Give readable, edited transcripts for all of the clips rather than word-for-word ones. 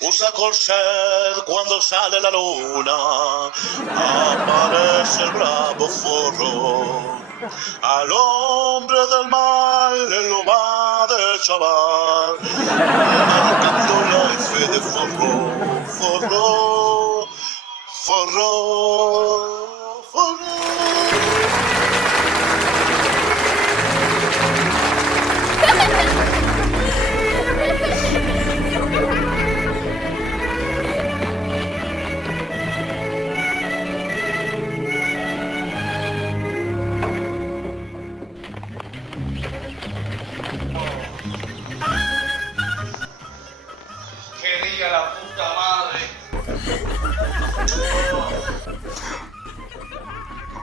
Usa corset cuando sale la luna, aparece el bravo forro. Al hombre del mal en lo va de chaval, marcando la F de forro, forro, forro, forro. Que diga la puta madre.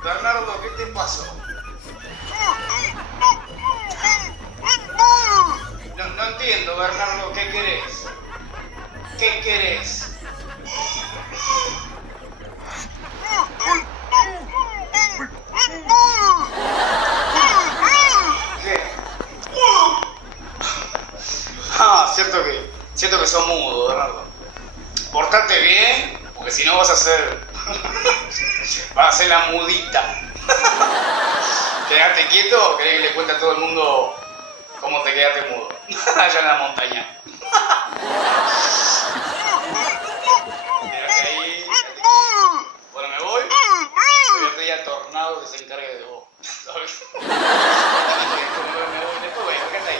Bernardo, ¿qué te pasó? No entiendo, Bernardo, ¿qué querés? ¿Qué querés? ¿Qué? Cierto que sos mudo, Bernardo. Portate bien, porque si no vas a hacer la mudita. Quedarte quieto o querés que le cuente a todo el mundo cómo te quedaste mudo allá en la montaña. Quédate ahí, quédate quieto. Bueno, me voy. Voy a pedir a Tornado que se encargue de vos. ¿Sabes? Me voy, después voy, quédate ahí.